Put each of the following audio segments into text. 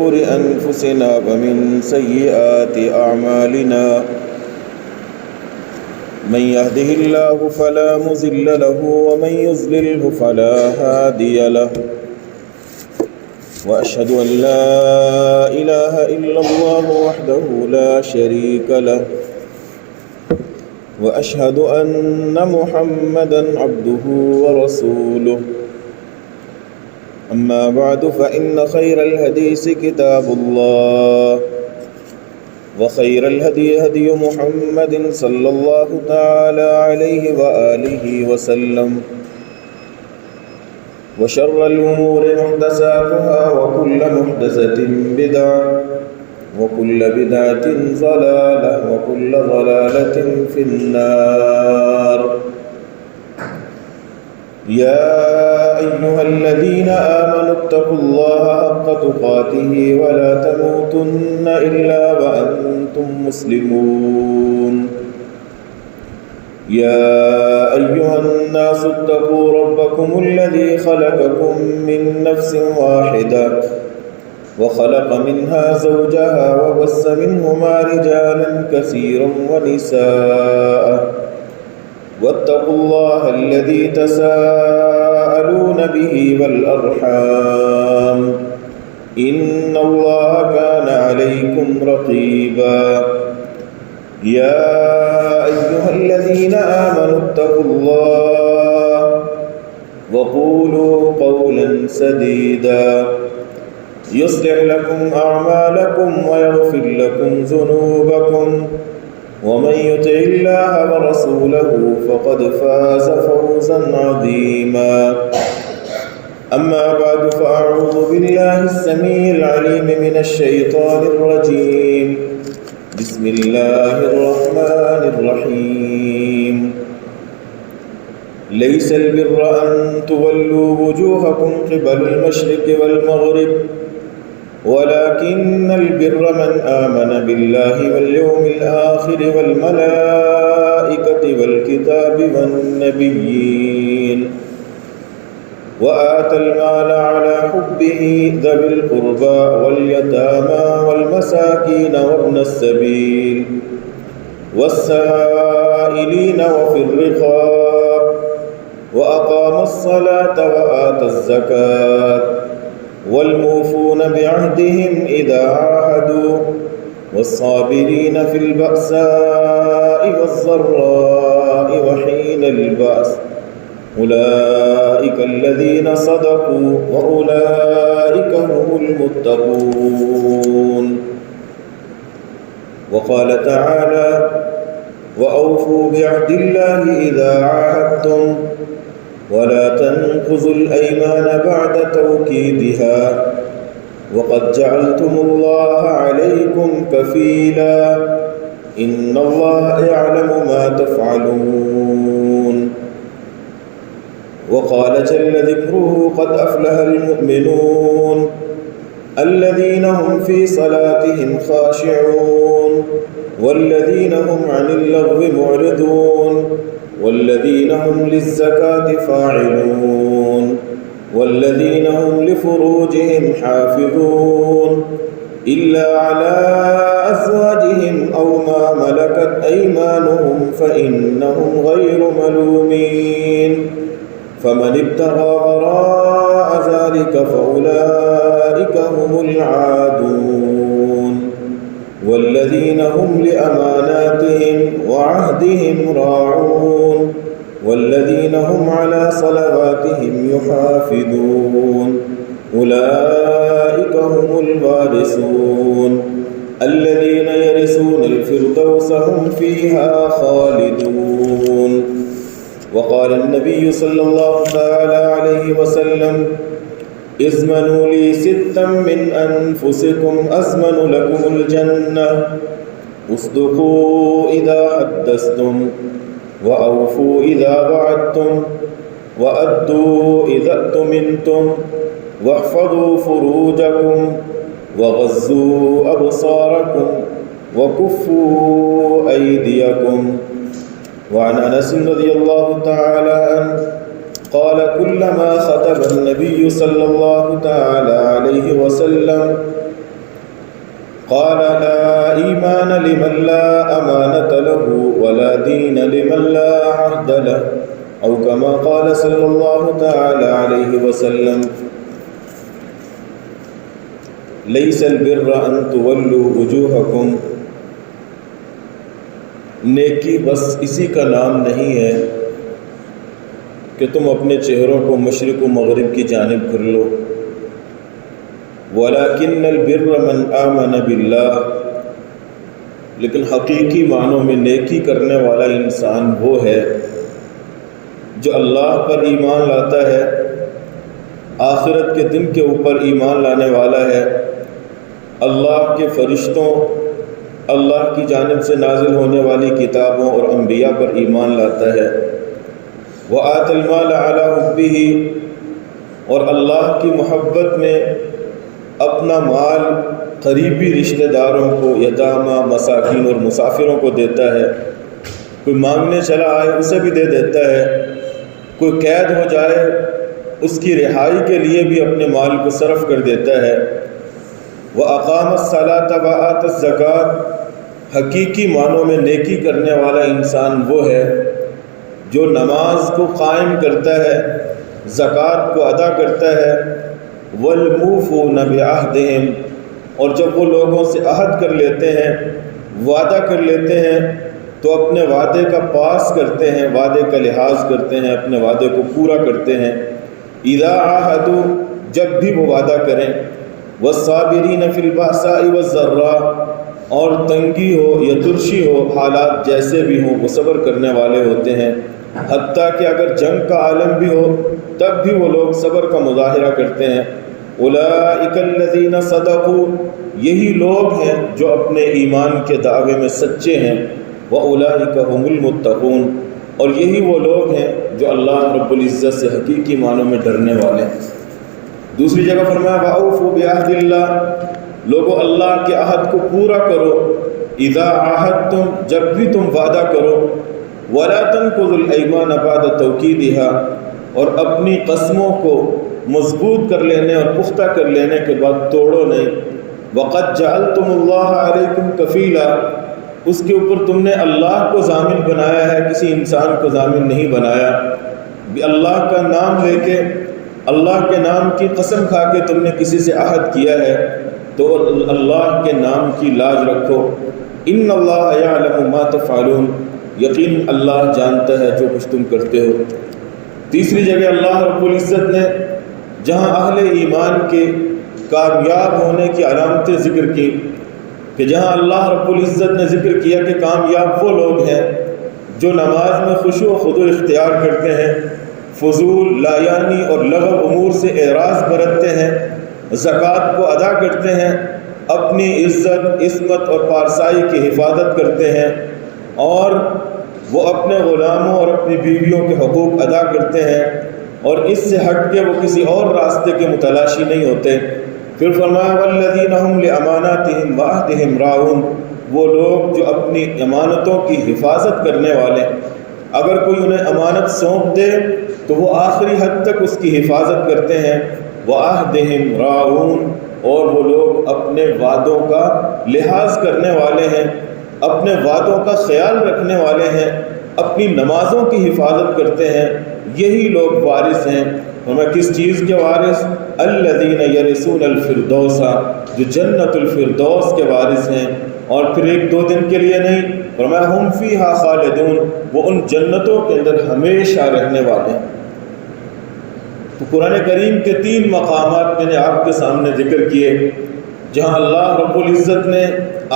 شرور أنفسنا ومن سيئات أعمالنا من يهده الله فلا مضل له ومن يضلله فلا هادي له وأشهد أن لا إله إلا الله وحده لا شريك له وأشهد أن محمدا عبده ورسوله أما بعد فإن خير الحديث كتاب الله وخير الهدي هدي محمد صلى الله تعالى عليه وآله وسلم وشر الأمور محدثاتها وكل محدثة بدعة وكل بدعة ضلالة وكل ضلالة في النار. يا أيها الذين آمنوا اتقوا الله حق تقاته ولا تموتن إلا وأنتم مسلمون. يا أيها الناس اتقوا ربكم الذي خلقكم من نفس واحدة وخلق منها زوجها وبث منهما رجالا كثيرا ونساء واتقوا الله الذي تساءلون به والأرحام إن الله كان عليكم رقيبا. يا أيها الذين آمنوا اتقوا الله وقولوا قولا سديدا يصلح لكم أعمالكم ويغفر لكم ذنوبكم ومن يطع الله ورسوله فقد فاز فوزا عظيما. أما بعد فأعوذ بالله السميع العليم من الشيطان الرجيم. بسم الله الرحمن الرحيم. ليس البر أن تولوا وجوهكم قبل المشرق والمغرب ولكن البر من آمن بالله واليوم الآخر والملائكة والكتاب والنبيين وآتى المال على حبه ذوي القربى واليتامى والمساكين وابن السبيل والسائلين وفي الرقاب وأقام الصلاة وآتى الزكاة والموفون بعهدهم إذا عاهدوا والصابرين في البأساء والضراء وحين البأس أولئك الذين صدقوا وأولئك هم المتقون. وقال تعالى وأوفوا بعهد الله إذا عاهدتم ولا تنقضوا الأيمان بعد توكيدها وقد جعلتم الله عليكم كفيلا إن الله يعلم ما تفعلون. وقال جل ذكره قد أفلح المؤمنون الذين هم في صلاتهم خاشعون والذين هم عن اللغو معرضون والذين هم للزكاة فاعلون والذين هم لفروجهم حافظون إلا على أزواجهم أو ما ملكت أيمانهم فإنهم غير ملومين فمن ابتغى وراء ذلك فأولئك هم العادون والذين هم لأماناتهم وعهدهم راعون والذين هم على صلواتهم يحافظون أولئك هم الوارثون الذين يرثون الفردوس هم فيها خالدون. وقال النبي صلى الله تعالى عليه وسلم ازمنوا لي ستا من أنفسكم أزمن لكم الجنة اصدقوا إذا حدثتم وأوفوا إذا وعدتم وأدوا إذا اؤتمنتم واحفظوا فروجكم وغضوا أبصاركم وكفوا أيديكم. وعن أنس رضي الله تعالى عنه قال كلما خطب النبي صلى الله تعالى عليه وسلم قال لا ایمان لمن لا امانۃ له ولا دین لمن لا عہد له او کما قال صلی اللہ تعالی علیہ وسلم لیس البر ان تولوا وجوہکم، نیکی بس اسی کا نام نہیں ہے کہ تم اپنے چہروں کو مشرق و مغرب کی جانب کر لو، وَلَكِنَّ الْبِرَّ مَنْ آمَنَ بِاللَّهِ، لیکن حقیقی معنوں میں نیکی کرنے والا انسان وہ ہے جو اللہ پر ایمان لاتا ہے، آخرت کے دن کے اوپر ایمان لانے والا ہے، اللہ کے فرشتوں، اللہ کی جانب سے نازل ہونے والی کتابوں اور انبیاء پر ایمان لاتا ہے، وَآتَ الْمَالَ عَلَى حُبِّهِ، اور اللہ کی محبت میں اپنا مال قریبی رشتہ داروں کو، یتامہ، مساکین اور مسافروں کو دیتا ہے، کوئی مانگنے چلا آئے اسے بھی دے دیتا ہے، کوئی قید ہو جائے اس کی رہائی کے لیے بھی اپنے مال کو صرف کر دیتا ہے، وَأَقَامَ الصَّلَاةَ وَآتَ الزَّكَاةَ، حقیقی معنوں میں نیکی کرنے والا انسان وہ ہے جو نماز کو قائم کرتا ہے، زکوٰۃ کو ادا کرتا ہے، وَالْمُوفُونَ بِعَهْدِهِمْ، اور جب وہ لوگوں سے عہد کر لیتے ہیں، وعدہ کر لیتے ہیں تو اپنے وعدے کا پاس کرتے ہیں، وعدے کا لحاظ کرتے ہیں، اپنے وعدے کو پورا کرتے ہیں، اِذَا عَاهَدُوا، جب بھی وہ وعدہ کریں، وَالصَّابِرِينَ فِي الْبَأْسَاءِ وَالضَّرَّاءِ، اور تنگی ہو یا ترشی ہو، حالات جیسے بھی ہوں وہ صبر کرنے والے ہوتے ہیں، حتیٰ کہ اگر جنگ کا عالم بھی ہو تب بھی وہ لوگ صبر کا مظاہرہ کرتے ہیں، اولئک الذین صدقوا، یہی لوگ ہیں جو اپنے ایمان کے دعوے میں سچے ہیں، واولئک هم المتقون، اور یہی وہ لوگ ہیں جو اللہ رب العزت سے حقیقی معنوں میں ڈرنے والے ہیں۔ دوسری جگہ فرمایا وَأَوْفُوا بِعَهْدِ اللَّهِ، لوگو اللہ کے عہد کو پورا کرو، اذا عاہدتم، جب بھی تم وعدہ کرو، وَلَا تَنقُضُوا الْأَيْمَانَ بَعْدَ تَوْكِيدِهَا، اور اپنی قسموں کو مضبوط کر لینے اور پختہ کر لینے کے بعد توڑو نہیں، وَقَدْ جَعَلْتُمُ اللَّهَ عَلَيْكُمْ كَفِيلًا، اس کے اوپر تم نے اللہ کو ضامن بنایا ہے، کسی انسان کو ضامن نہیں بنایا، اللہ کا نام لے کے، اللہ کے نام کی قسم کھا کے تم نے کسی سے عہد کیا ہے تو اللہ کے نام کی لاج رکھو، ان اللہ یعلم ما تفعلون، یقین اللہ جانتا ہے جو کچھ تم کرتے ہو۔ تیسری جگہ اللہ رب العزت نے جہاں اہل ایمان کے کامیاب ہونے کی علامتیں ذکر کی، کہ جہاں اللہ رب العزت نے ذکر کیا کہ کامیاب وہ لوگ ہیں جو نماز میں خشوع و خضوع اختیار کرتے ہیں، فضول، لایانی اور لغو امور سے اعراض برتتے ہیں، زکوٰۃ کو ادا کرتے ہیں، اپنی عزت، عصمت اور پارسائی کی حفاظت کرتے ہیں، اور وہ اپنے غلاموں اور اپنی بیویوں کے حقوق ادا کرتے ہیں، اور اس سے ہٹ کے وہ کسی اور راستے کے متلاشی نہیں ہوتے۔ پھر فرمایا وَالَّذِينَ هُمْ لِأَمَانَاتِهِمْ وَعَهْدِهِمْ رَاعُونَ، وہ لوگ جو اپنی امانتوں کی حفاظت کرنے والے، اگر کوئی انہیں امانت سونپ دے تو وہ آخری حد تک اس کی حفاظت کرتے ہیں، وَعَهْدِهِمْ رَاعُونَ، اور وہ لوگ اپنے وعدوں کا لحاظ کرنے والے ہیں، اپنے وعدوں کا خیال رکھنے والے ہیں، اپنی نمازوں کی حفاظت کرتے ہیں، یہی لوگ وارث ہیں۔ ہمیں کس چیز کے وارث؟ الذین یرثون الفردوس، جو جنت الفردوس کے وارث ہیں، اور پھر ایک دو دن کے لیے نہیں، فرمایا ہم فیہا خالدون، وہ ان جنتوں کے اندر ہمیشہ رہنے والے ہیں۔ تو قرآن کریم کے 3 مقامات میں نے آپ کے سامنے ذکر کیے جہاں اللہ رب العزت نے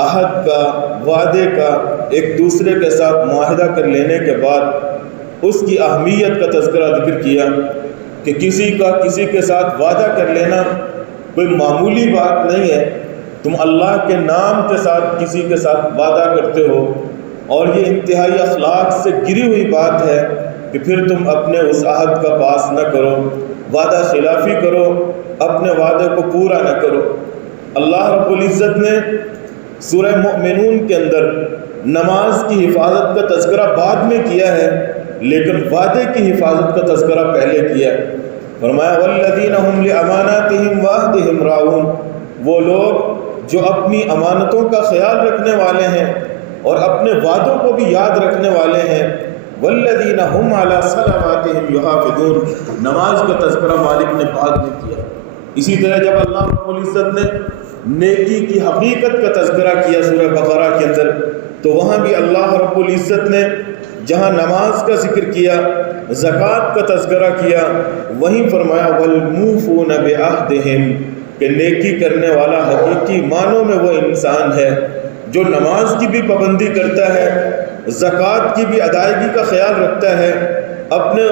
عہد کا، وعدے کا، ایک دوسرے کے ساتھ معاہدہ کر لینے کے بعد اس کی اہمیت کا تذکرہ ذکر کیا کہ کسی کے ساتھ وعدہ کر لینا کوئی معمولی بات نہیں ہے، تم اللہ کے نام کے ساتھ کسی کے ساتھ وعدہ کرتے ہو، اور یہ انتہائی اخلاق سے گری ہوئی بات ہے کہ پھر تم اپنے اس عہد کا پاس نہ کرو، وعدہ خلافی کرو، اپنے وعدے کو پورا نہ کرو۔ اللہ رب العزت نے سورہ مؤمنون کے اندر نماز کی حفاظت کا تذکرہ بعد میں کیا ہے، لیکن وعدے کی حفاظت کا تذکرہ پہلے کیا ہے۔ فرمایا والذین هم لاماناتهم وعہدهم راعون، وہ لوگ جو اپنی امانتوں کا خیال رکھنے والے ہیں اور اپنے وعدوں کو بھی یاد رکھنے والے ہیں۔ والذین هم علی صلواتہم یحافظون، نماز کا تذکرہ مالک نے بعد میں کیا۔ اسی طرح جب اللہ رب العزت نے نیکی کی حقیقت کا تذکرہ کیا سورہ بقرہ کے اندر، تو وہاں بھی اللہ رب العزت نے جہاں نماز کا ذکر کیا، زکوٰۃ کا تذکرہ کیا، وہیں فرمایا والموفون بعہدہم، کہ نیکی کرنے والا حقیقی معنوں میں وہ انسان ہے جو نماز کی بھی پابندی کرتا ہے، زکوٰۃ کی بھی ادائیگی کا خیال رکھتا ہے، اپنے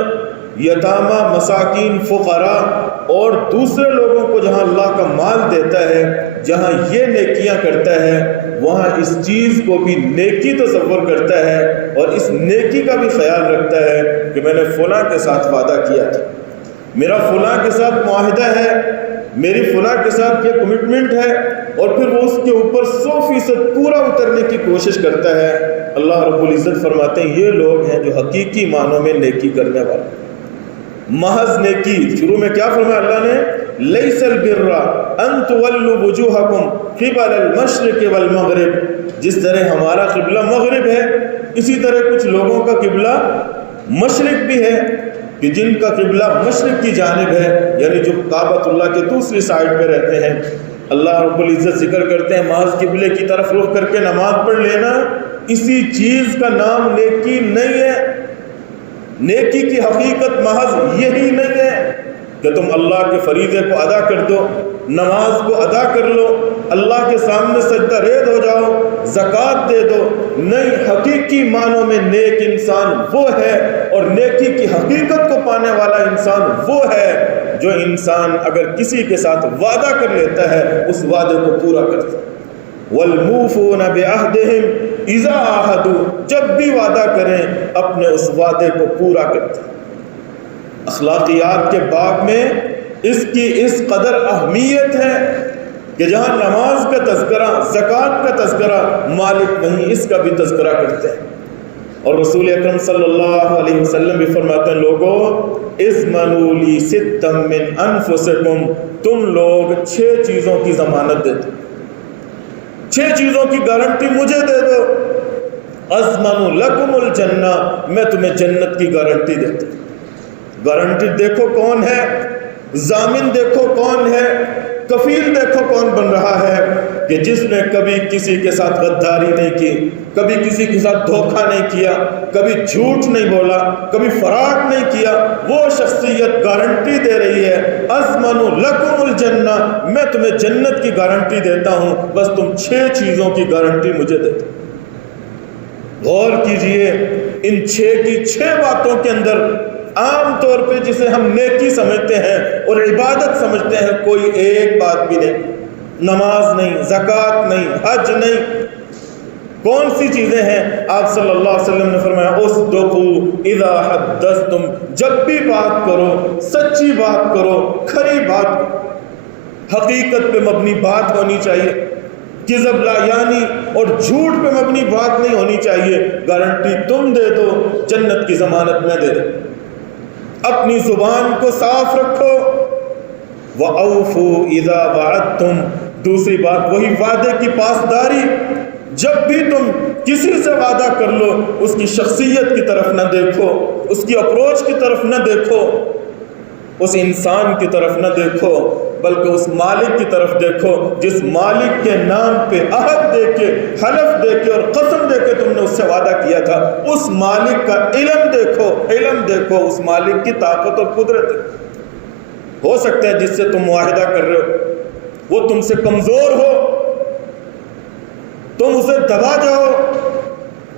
یتامہ، مساکین، فقراء اور دوسرے لوگوں کو جہاں اللہ کا مال دیتا ہے، جہاں یہ نیکیاں کرتا ہے، وہاں اس چیز کو بھی نیکی تصور کرتا ہے اور اس نیکی کا بھی خیال رکھتا ہے کہ میں نے فلاں کے ساتھ وعدہ کیا تھا، میرا فلاں کے ساتھ معاہدہ ہے، میری فلاں کے ساتھ یہ کمٹمنٹ ہے، اور پھر وہ اس کے اوپر 100% پورا اترنے کی کوشش کرتا ہے۔ اللہ رب العزت فرماتے ہیں یہ لوگ ہیں جو حقیقی معنوں میں نیکی کرنے والے۔ محض نیکی، شروع میں کیا فرمایا اللہ نے؟ لیس البر ان تولوا وجوہکم قبل المشرق والمغرب، جس طرح ہمارا قبلہ مغرب ہے، اسی طرح کچھ لوگوں کا قبلہ مشرق بھی ہے، کہ جن کا قبلہ مشرق کی جانب ہے، یعنی جو کعبۃ اللہ کے دوسری سائڈ پہ رہتے ہیں۔ اللہ رب العزت ذکر کرتے ہیں محض قبلے کی طرف رخ کر کے نماز پڑھ لینا اسی چیز کا نام نیکی نہیں ہے۔ نیکی کی حقیقت محض یہی نہیں ہے کہ تم اللہ کے فریضے کو ادا کر دو، نماز کو ادا کر لو، اللہ کے سامنے سجدہ ریز ہو جاؤ، زکوٰۃ دے دو۔ نہیں، حقیقی معنوں میں نیک انسان وہ ہے، اور نیکی کی حقیقت کو پانے والا انسان وہ ہے جو انسان اگر کسی کے ساتھ وعدہ کر لیتا ہے اس وعدے کو پورا کرتا ہے۔ والموفون بعہدہم اذا عاہدوا، جب بھی وعدہ کریں اپنے اس وعدے کو پورا کرتے ہیں۔ اخلاقیات کے باب میں اس کی اس قدر اہمیت ہے کہ جہاں نماز کا تذکرہ، زکوٰۃ کا تذکرہ، مالک وہیں اس کا بھی تذکرہ کرتے ہیں۔ اور رسول اکرم صلی اللہ علیہ وسلم بھی فرماتے ہیں لوگو اضمنوا لی ستا من انفسکم، تم لوگ 6 چیزوں کی ضمانت دے دو، 6 چیزوں کی گارنٹی مجھے دے دو۔ اضمن لکم الجنہ، میں تمہیں جنت کی گارنٹی دیتا ہوں۔ گارنٹی دیکھو کون ہے، ضامن دیکھو کون ہے، کفیل دیکھو کون بن رہا ہے، کہ جس نے کبھی کسی کے ساتھ غداری نہیں کی، کبھی کسی کے ساتھ دھوکہ نہیں کیا، کبھی جھوٹ نہیں بولا، کبھی فراڈ نہیں کیا، وہ شخصیت گارنٹی دے رہی ہے اضمن لکم الجنہ، میں تمہیں جنت کی گارنٹی دیتا ہوں، بس تم 6 چیزوں کی گارنٹی مجھے دیتے۔ غور کیجئے ان 6 کی 6 باتوں کے اندر عام طور پہ جسے ہم نیکی سمجھتے ہیں اور عبادت سمجھتے ہیں، کوئی ایک بات بھی نہیں، نماز نہیں، زکوٰۃ نہیں، حج نہیں۔ کون سی چیزیں ہیں؟ آپ صلی اللہ علیہ وسلم نے فرمایا اصدقوا اذا حدثتم، جب بھی بات کرو سچی بات کرو، کھری بات کرو، حقیقت پہ مبنی بات ہونی چاہیے، کذب لا یعنی اور جھوٹ پہ مبنی بات نہیں ہونی چاہیے۔ گارنٹی تم دے دو، جنت کی ضمانت میں دے دو۔ اپنی زبان کو صاف رکھو۔ وَأَوْفُوا إِذَا وَعَدتُّمْ، دوسری بات وہی وعدے کی پاسداری۔ جب بھی تم کسی سے وعدہ کر لو اس کی شخصیت کی طرف نہ دیکھو، اس کی اپروچ کی طرف نہ دیکھو، اس انسان کی طرف نہ دیکھو، بلکہ اس مالک کی طرف دیکھو جس مالک کے نام پہ عہد دے کے، حلف دے کے اور قسم دے کے تم نے اس سے وعدہ کیا تھا، اس مالک کا علم دیکھو، علم دیکھو، اس مالک کی طاقت اور قدرت۔ ہو سکتا ہے جس سے تم معاہدہ کر رہے ہو وہ تم سے کمزور ہو، تم اسے دبا جاؤ،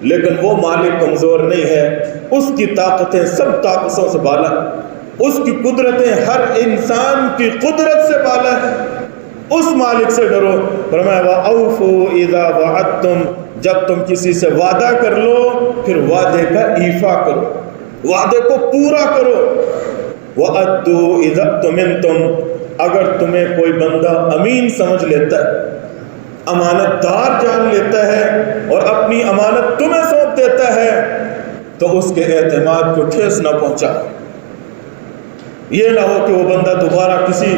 لیکن وہ مالک کمزور نہیں ہے، اس کی طاقتیں سب طاقتوں سے بالا، اس کی قدرتیں ہر انسان کی قدرت سے بالا ہے۔ اس مالک سے ڈرو۔ فرمایا وَأَوْفُوا إِذَا وَعَدتُّمْ، جب تم کسی سے وعدہ کر لو پھر وعدے کا ایفا کرو، وعدے کو پورا کرو۔ وَأَدُّوا إِذَا اؤْتُمِنْتُمْ، اگر تمہیں کوئی بندہ امین سمجھ لیتا ہے، امانت دار جان لیتا ہے اور اپنی امانت تمہیں سونپ دیتا ہے تو اس کے اعتماد کو ٹھیس نہ پہنچا۔ یہ نہ ہو کہ وہ بندہ دوبارہ کسی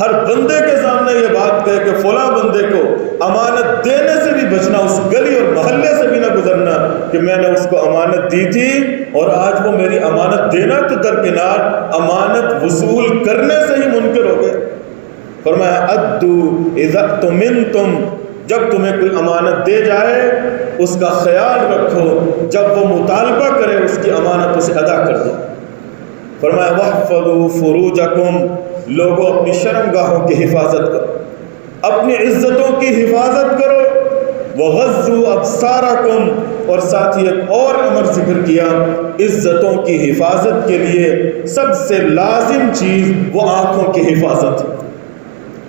ہر بندے کے سامنے یہ بات کہے کہ فلاں بندے کو امانت دینے سے بھی بچنا، اس گلی اور محلے سے بھی نہ گزرنا کہ میں نے اس کو امانت دی تھی اور آج وہ میری امانت دینا تو درکنار، امانت وصول کرنے سے ہی منکر ہو گئے۔ فرمایا ادو اذا اؤتمنتم، جب تمہیں کوئی امانت دے جائے اس کا خیال رکھو، جب وہ مطالبہ کرے اس کی امانت اسے ادا کر دو۔ فرمایا واحفظوا فروجکم، لوگوں اپنی شرمگاہوں کی حفاظت کرو، اپنی عزتوں کی حفاظت کرو۔ وغضوا ابصارکم، اور ساتھ ہی ایک اور امر ذکر کیا، عزتوں کی حفاظت کے لیے سب سے لازم چیز وہ آنکھوں کی حفاظت۔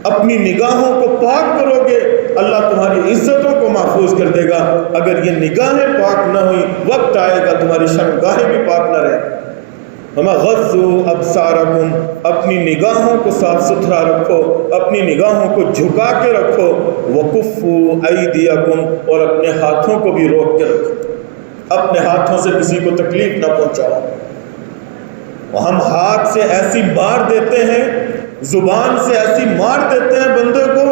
اپنی نگاہوں کو پاک کرو گے اللہ تمہاری عزتوں کو محفوظ کر دے گا۔ اگر یہ نگاہیں پاک نہ ہوئی، وقت آئے گا تمہاری شرمگاہیں بھی پاک نہ رہیں۔ غضوا ابصارکم، اپنی نگاہوں کو صاف ستھرا رکھو، اپنی نگاہوں کو جھکا کے رکھو۔ وکفوا ایدیکم، اور اپنے ہاتھوں کو بھی روک کے رکھو، اپنے ہاتھوں سے کسی کو تکلیف نہ پہنچاؤ۔ ہم ہاتھ سے ایسی مار دیتے ہیں، زبان سے ایسی مار دیتے ہیں بندے کو،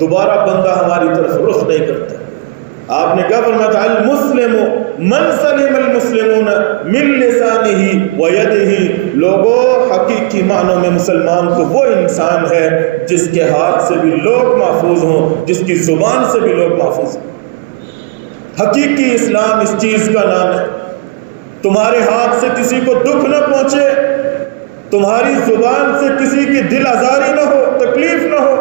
دوبارہ بندہ ہماری طرف رخ نہیں کرتا۔ آپ نے کیا فرمایا؟ المسلم من سلم المسلمون من لسانہ ویدہ، لوگوں حقیقی معنوں میں مسلمان تو وہ انسان ہے جس کے ہاتھ سے بھی لوگ محفوظ ہوں، جس کی زبان سے بھی لوگ محفوظ ہوں۔ حقیقی اسلام اس چیز کا نام ہے، تمہارے ہاتھ سے کسی کو دکھ نہ پہنچے، تمہاری زبان سے کسی کی دل آزاری نہ ہو، تکلیف نہ ہو۔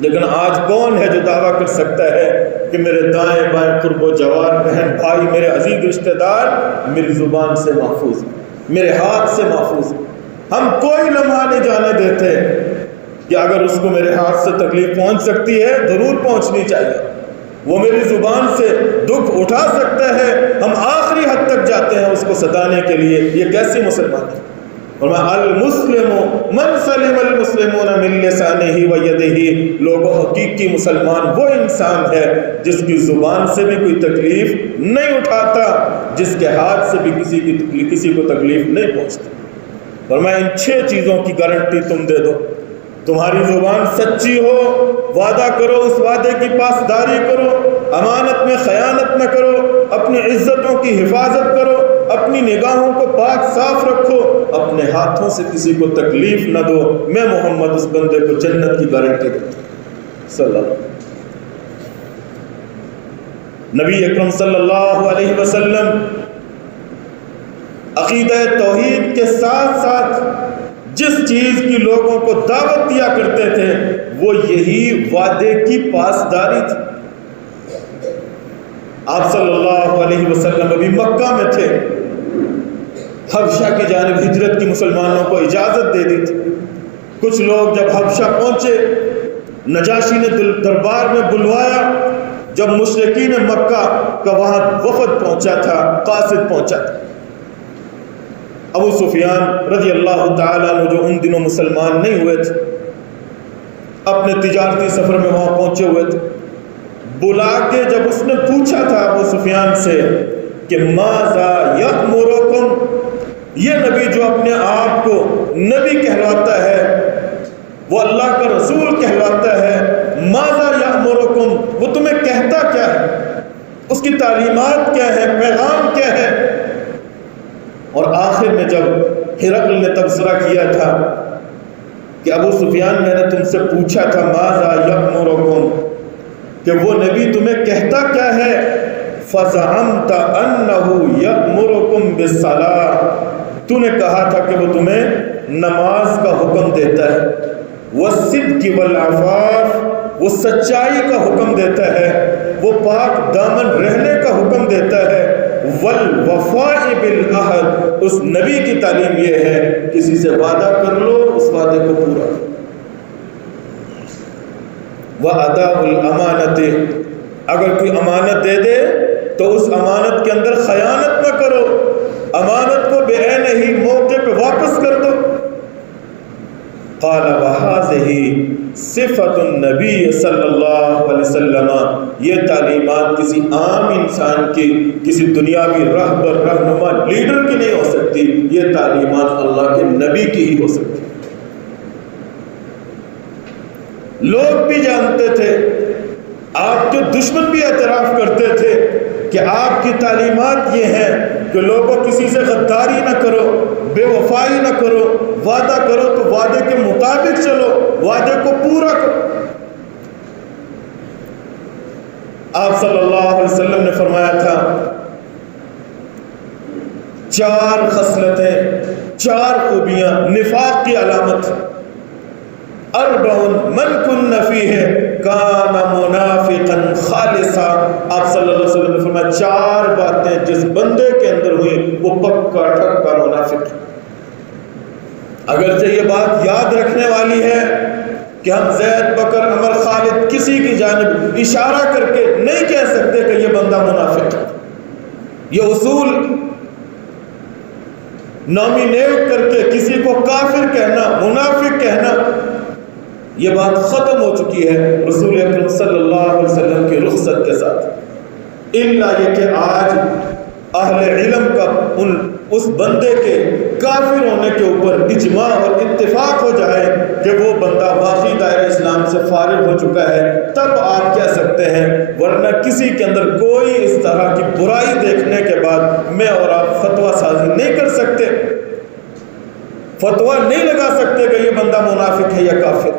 لیکن آج کون ہے جو دعویٰ کر سکتا ہے کہ میرے دائیں بائیں قرب و جوار، بہن بھائی، میرے عزیز رشتہ دار میری زبان سے محفوظ ہیں، میرے ہاتھ سے محفوظ ہیں۔ ہم کوئی لمحہ نہیں جانے دیتے کہ اگر اس کو میرے ہاتھ سے تکلیف پہنچ سکتی ہے ضرور پہنچنی چاہیے، وہ میری زبان سے دکھ اٹھا سکتا ہے، ہم آخری حد تک جاتے ہیں اس کو ستانے کے لیے۔ یہ کیسی مسلمان ہے؟ المسلم من سلم المسلمون من لسانہ ویدہ، لوگوں حقیقی مسلمان وہ انسان ہے جس کی زبان سے بھی کوئی تکلیف نہیں اٹھاتا، جس کے ہاتھ سے بھی کسی کو تکلیف نہیں پہنچتی۔ فرمایا ان 6 چیزوں کی گارنٹی تم دے دو، تمہاری زبان سچی ہو، وعدہ کرو اس وعدے کی پاسداری کرو، امانت میں خیانت نہ کرو، اپنی عزتوں کی حفاظت کرو، اپنی نگاہوں کو پاک صاف رکھو، اپنے ہاتھوں سے کسی کو تکلیف نہ دو، میں محمد اس بندے کو جنت کی گارنٹی دیتا ہوں صلی اللہ علیہ وسلم۔ نبی اکرم صلی اللہ علیہ وسلم عقیدہ توحید کے ساتھ ساتھ جس چیز کی لوگوں کو دعوت دیا کرتے تھے وہ یہی وعدے کی پاسداری تھی۔ آپ صلی اللہ علیہ وسلم ابھی مکہ میں تھے، حبشہ کی جانب ہجرت کی مسلمانوں کو اجازت دے دی تھی۔ کچھ لوگ جب حبشہ پہنچے، نجاشی نے دربار میں بلوایا، جب مشرکین مکہ کا وہاں وفد پہنچا تھا، قاصد پہنچا تھا، ابو سفیان رضی اللہ تعالیٰ عنہ جو ان دنوں مسلمان نہیں ہوئے تھے، اپنے تجارتی سفر میں وہاں پہنچے ہوئے تھے، بلا کے جب اس نے پوچھا تھا ابو سفیان سے کہ ماذا یأمرکم، یہ نبی جو اپنے آپ کو نبی کہلاتا ہے، وہ اللہ کا رسول کہلاتا ہے، ماذا یأمرکم، وہ تمہیں کہتا کیا ہے، اس کی تعلیمات کیا ہے، پیغام کیا ہے؟ اور آخر میں جب ہرقل نے تبصرہ کیا تھا کہ ابو سفیان میں نے تم سے پوچھا تھا ماذا یأمرکم، کہ وہ نبی تمہیں کہتا کیا ہے، فزعمت انہ یأمرکم بالصلاۃ، تو نے کہا تھا کہ وہ تمہیں نماز کا حکم دیتا ہے، والصدق والعفاف، وہ سچائی کا حکم دیتا ہے، وہ پاک دامن رہنے کا حکم دیتا ہے، والوفاء بالعہد، اس نبی کی تعلیم یہ ہے کسی سے وعدہ کر لو اس وعدے کو پورا کرو، وَأَدَاءُ الْأَمَانَةِ، اگر کوئی امانت دے دے تو اس امانت کے اندر خیانت نہ کرو، امانت کو بے عین ہی موقع پہ واپس کر دو۔ قال وَهَذِهِ صفت النبی صلی اللہ علیہ وسلم، یہ تعلیمات کسی عام انسان کی، کسی دنیاوی رہبر، رہنما، لیڈر کی نہیں ہو سکتی، یہ تعلیمات اللہ کے نبی کی ہی ہو سکتی۔ لوگ بھی جانتے تھے، آپ کے دشمن بھی اعتراف کرتے تھے کہ آپ کی تعلیمات یہ ہیں کہ لوگوں کسی سے غداری نہ کرو، بے وفائی نہ کرو، وعدہ کرو تو وعدے کے مطابق چلو، وعدے کو پورا کرو۔ آپ صلی اللہ علیہ وسلم نے فرمایا تھا 4 خصلتیں، 4 خوبیاں نفاق کی علامت، 40 من کن فیہ کان منافقا خالصا۔ آپ صلی اللہ علیہ وسلم نے فرمایا 4 باتیں جس بندے کے اندر ہوئی وہ پکا ٹھکا منافق۔ اگرچہ یہ بات یاد رکھنے والی ہے کہ ہم زید، بکر، عمر، خالد کسی کی جانب اشارہ کر کے نہیں کہہ سکتے کہ یہ بندہ منافق ہے۔ یہ اصول نامینیٹ کر کے کسی کو کافر کہنا، منافق کہنا، یہ بات ختم ہو چکی ہے رسول اکرم صلی اللہ علیہ وسلم کی رخصت کے ساتھ، الا یہ کہ آج اہل علم کا اس بندے کے کافر ہونے کے اوپر اجماع اور اتفاق ہو جائے کہ وہ بندہ واقعی دائرہ اسلام سے فارغ ہو چکا ہے، تب آپ کہہ سکتے ہیں، ورنہ کسی کے اندر کوئی اس طرح کی برائی دیکھنے کے بعد میں اور آپ فتویٰ سازی نہیں کر سکتے، فتویٰ نہیں لگا سکتے کہ یہ بندہ منافق ہے یا کافر۔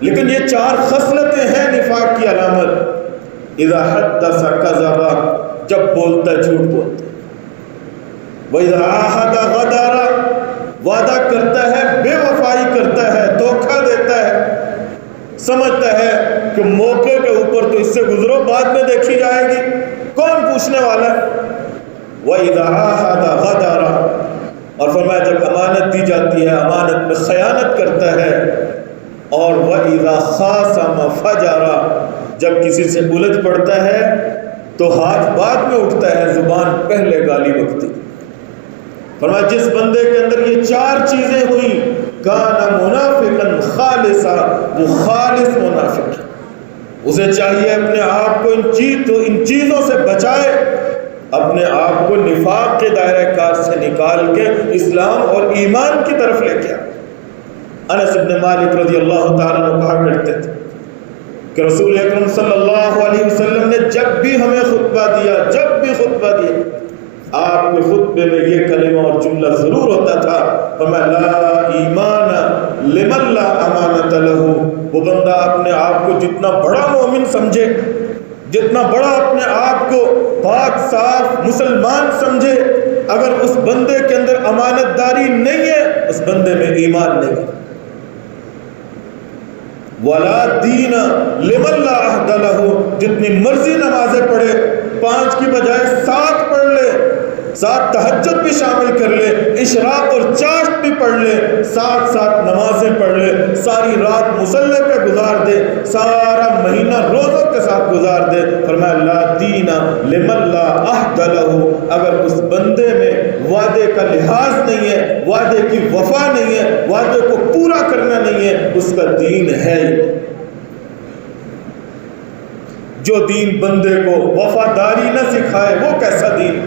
لیکن یہ 4 خصلتیں ہیں نفاق کی علامت۔ اذا حدث کذب، جب بولتا ہے جھوٹ بولتا ہے، وَإِذَا عَاهَدَ غَدَرَ، وعدہ کرتا ہے بے وفائی کرتا ہے، دھوکہ دیتا ہے، سمجھتا ہے کہ موقع کے اوپر تو اس سے گزرو، بعد میں دیکھی جائے گی، کون پوچھنے والا ہے۔ وَإِذَا عَاهَدَ غَدَرَ، اور فرمایا جب امانت دی جاتی ہے امانت میں خیانت کرتا ہے۔ اور وَإِذَا خَاصَمَ فَجَرَ، جب کسی سے الجھ پڑتا ہے تو ہاتھ بعد میں اٹھتا ہے، زبان پہلے گالی بکتی۔ فرمایا جس بندے کے اندر یہ 4 چیزیں ہوئیں، کان منافقا خالصا، وہ خالص منافق، اسے چاہیے اپنے آپ کو ان چیزوں سے بچائے، اپنے آپ کو نفاق کے دائرہ کار سے نکال کے اسلام اور ایمان کی طرف لے کے آئے۔ انس بن مالک رضی اللہ تعالیٰ عنہ کہا کرتے تھے کہ رسول اکرم صلی اللہ علیہ وسلم نے جب بھی ہمیں خطبہ دیا، آپ کے خطبے میں یہ کلمہ اور جملہ ضرور ہوتا تھا، فرمایا لا ایمان لمن لا امانت لہ، وہ بندہ اپنے آپ کو جتنا بڑا مومن سمجھے، جتنا بڑا اپنے آپ کو پاک صاف مسلمان سمجھے، اگر اس بندے کے اندر امانت داری نہیں ہے، اس بندے میں ایمان نہیں ہے۔ وَلَا دِينَ لِمَنْ لَا عَهْدَ لَهُ، جتنی مرضی نمازیں پڑھے، 5 کی بجائے 7 پڑھ لے، 7 تہجد بھی شامل کر لے، اشراق اور چاشت بھی پڑھ لے، 7 نمازیں پڑھ لے، ساری رات مصلی پہ گزار دے، سارا مہینہ روزوں کے ساتھ گزار دے، فرمایا لا دین لمن لا عہد لہ، اگر اس بندے میں وعدے کا لحاظ نہیں ہے، وعدے کی وفا نہیں ہے، وعدے کو پورا کرنا نہیں ہے، اس کا دین ہے ہی۔ جو دین بندے کو وفاداری نہ سکھائے وہ کیسا دین؟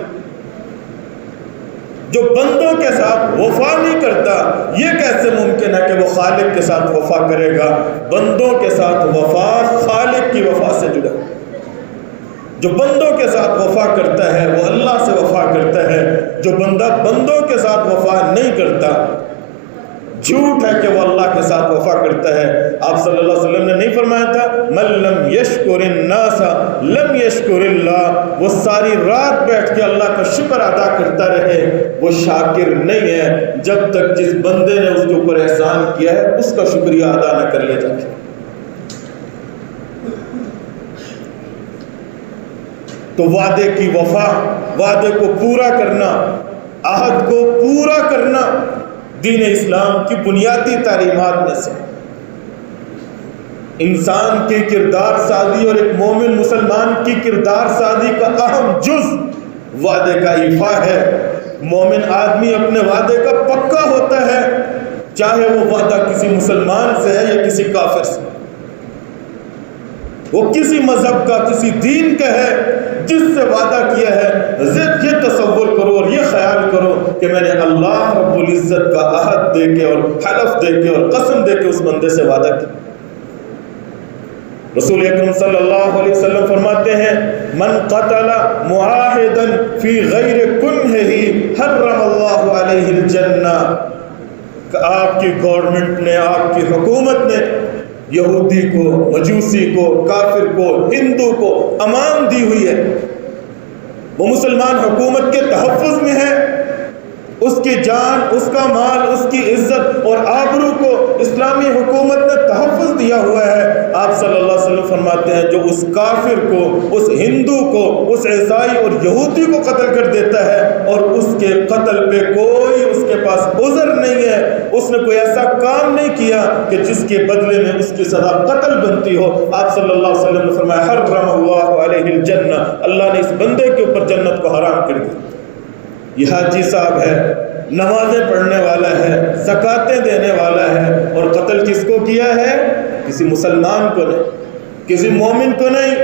جو بندوں کے ساتھ وفا نہیں کرتا، یہ کیسے ممکن ہے کہ وہ خالق کے ساتھ وفا کرے گا؟ بندوں کے ساتھ وفا خالق کی وفا سے جڑا۔ جو بندوں کے ساتھ وفا کرتا ہے وہ اللہ سے وفا کرتا ہے، جو بندہ بندوں کے ساتھ وفا نہیں کرتا جھوٹ ہے کہ وہ اللہ کے ساتھ وفا کرتا ہے۔ آپ صلی اللہ علیہ وسلم نے نہیں فرمایا تھا من لم یشکر الناس لم یشکر اللہ، وہ ساری رات بیٹھ کے اللہ کا شکر ادا کرتا رہے وہ شاکر نہیں ہے جب تک جس بندے نے اس کے اوپر احسان کیا ہے اس کا شکریہ ادا نہ کر لے جاتے۔ تو وعدے کی وفا، وعدے کو پورا کرنا، عہد کو پورا کرنا دین اسلام کی بنیادی تعلیمات میں سے۔ انسان کی کردار سازی اور ایک مومن مسلمان کی کردار سازی کا اہم جز وعدے کا ایفا ہے۔ مومن آدمی اپنے وعدے کا پکا ہوتا ہے، چاہے وہ وعدہ کسی مسلمان سے ہے یا کسی کافر سے، وہ کسی مذہب کا، کسی دین کا ہے، جس سے وعدہ کیا ہے یہ تصور کرو اور یہ خیال کرو کہ میں نے اللہ رب العزت کا عہد دے کے اور حلف دے کے اور قسم دے کے اس بندے سے وعدہ کیا۔ رسول اکرم صلی اللہ علیہ وسلم فرماتے ہیں من قتل معاہدا فی غیر کنہ حرم اللہ علیہ الجنہ، کہ آپ کی گورنمنٹ نے، آپ کی حکومت نے یہودی کو، مجوسی کو، کافر کو، ہندو کو امان دی ہوئی ہے، وہ مسلمان حکومت کے تحفظ میں ہے، اس کی جان، اس کا مال، اس کی عزت اور آبرو کو اسلامی حکومت نے تحفظ دیا ہوا ہے۔ آپ صلی اللہ علیہ وسلم فرماتے ہیں جو اس کافر کو، اس ہندو کو، اس عیسائی اور یہودی کو قتل کر دیتا ہے اور اس کے قتل پہ کوئی اس کے پاس عذر نہیں ہے، اس نے کوئی ایسا کام نہیں کیا کہ جس کے بدلے میں اس کی سزا قتل بنتی ہو، آپ صلی اللہ علیہ وسلم نے فرمایا حرم اللہ علیہ الجنہ، اللہ نے اس بندے کے اوپر جنت کو حرام کر دیا۔ یہ حاجی صاحب ہے، نمازیں پڑھنے والا ہے، زکاتیں دینے والا ہے، اور قتل کس کو کیا ہے؟ کسی مسلمان کو نہیں، کسی مومن کو نہیں،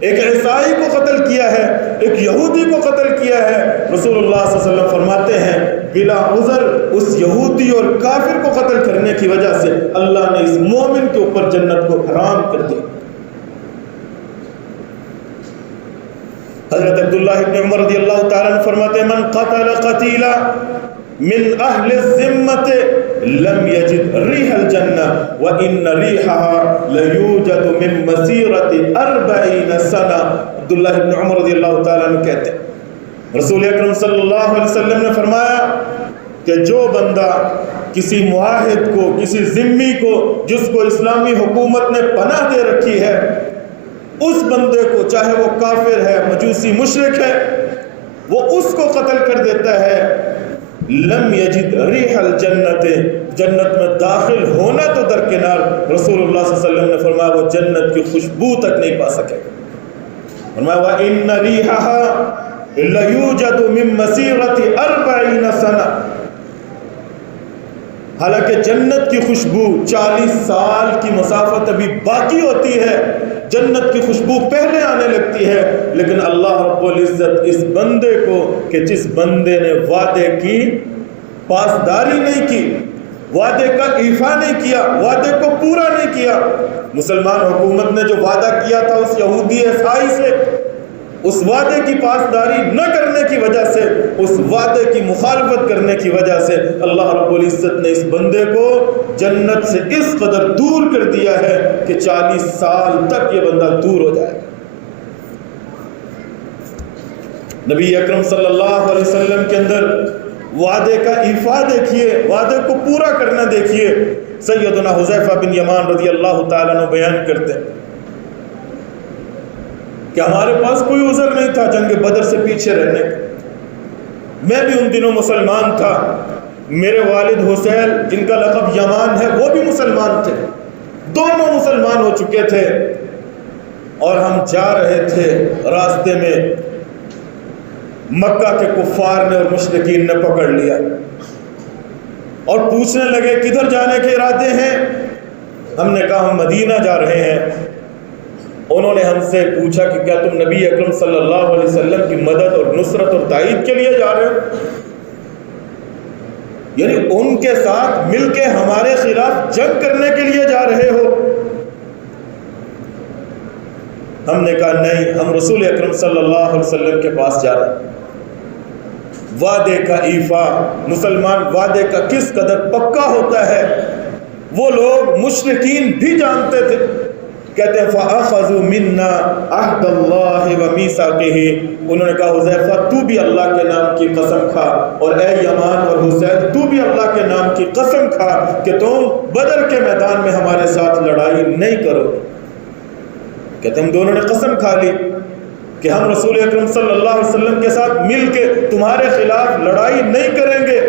ایک عیسائی کو قتل کیا ہے، ایک یہودی کو قتل کیا ہے۔ رسول اللہ صلی اللہ علیہ وسلم فرماتے ہیں بلا عذر اس یہودی اور کافر کو قتل کرنے کی وجہ سے اللہ نے اس مومن کے اوپر جنت کو حرام کر دیا۔ حضرت عبداللہ ابن عمر رضی اللہ تعالیٰ عنہ فرماتے ہیں من قتل قتیلا من اہل الذمت لم یجد ریح الجنہ وان ریحها لیوجد من مسیرت 40 سنہ۔ عبداللہ ابن عمر رضی اللہ تعالیٰ عنہ کہتے ہیں رسول اکرم صلی اللہ علیہ وسلم نے فرمایا کہ جو بندہ کسی معاہد کو، کسی ذمی کو جس کو اسلامی حکومت نے پناہ دے رکھی ہے، اس بندے کو چاہے وہ کافر ہے، مجوسی، مشرک ہے، وہ اس کو قتل کر دیتا ہے، لم یجد ریح الجنت، جنت میں داخل ہونا تو درکنار، رسول اللہ صلی اللہ علیہ وسلم نے فرمایا وہ جنت کی خوشبو تک نہیں پا سکے۔ فرمایا وَإِنَّ رِيحَهَا لَيُوجَدُ مِن مَسِيرَةِ 40 سنہ، حالانکہ جنت کی خوشبو 40 سال کی مسافت ابھی باقی ہوتی ہے، جنت کی خوشبو پہلے آنے لگتی ہے، لیکن اللہ رب العزت اس بندے کو کہ جس بندے نے وعدے کی پاسداری نہیں کی، وعدے کا ایفا نہیں کیا، وعدے کو پورا نہیں کیا، مسلمان حکومت نے جو وعدہ کیا تھا اس یہودی عیسائی سے، اس وعدے کی پاسداری نہ کرنے کی وجہ سے، اس وعدے کی مخالفت کرنے کی وجہ سے اللہ رب العزت نے اس بندے کو جنت سے اس قدر دور کر دیا ہے کہ 40 سال تک یہ بندہ دور ہو جائے۔ نبی اکرم صلی اللہ علیہ وسلم کے اندر وعدے کا ایفا دیکھیے، وعدے کو پورا کرنا دیکھیے۔ سیدنا حذیفہ بن یمان رضی اللہ تعالیٰ عنہ بیان کرتے ہیں کہ ہمارے پاس کوئی عذر نہیں تھا جنگ بدر سے پیچھے رہنے کا، میں بھی ان دنوں مسلمان تھا، میرے والد حسین جن کا لقب یمان ہے وہ بھی مسلمان تھے، دونوں مسلمان ہو چکے تھے، اور ہم جا رہے تھے، راستے میں مکہ کے کفار نے اور مشرکین نے پکڑ لیا اور پوچھنے لگے کدھر جانے کے ارادے ہیں؟ ہم نے کہا ہم مدینہ جا رہے ہیں۔ انہوں نے ہم سے پوچھا کہ کیا تم نبی اکرم صلی اللہ علیہ وسلم کی مدد اور نصرت اور تائید کے لیے جا رہے ہو؟ یعنی ان کے ساتھ مل کے ہمارے خلاف جنگ کرنے کے لیے جا رہے ہو؟ ہم نے کہا نہیں، ہم رسول اکرم صلی اللہ علیہ وسلم کے پاس جا رہے ہیں۔ وعدے کا ایفا، مسلمان وعدے کا کس قدر پکا ہوتا ہے وہ لوگ مشرکین بھی جانتے تھے۔ کہتے ہیں فَأَخَذُوا مِنَّا عَهْدَ اللَّهِ وَمِيثَاقِهِ، انہوں نے کہا حذیفہ تو بھی اللہ کے نام کی قسم کھا، اور اے یمان اور حسین تو بھی اللہ کے نام کی قسم کھا کہ تم بدر کے میدان میں ہمارے ساتھ لڑائی نہیں کرو۔ کہتے ہیں ہم دونوں نے قسم کھا لی کہ ہم رسول اکرم صلی اللہ علیہ وسلم کے ساتھ مل کے تمہارے خلاف لڑائی نہیں کریں گے۔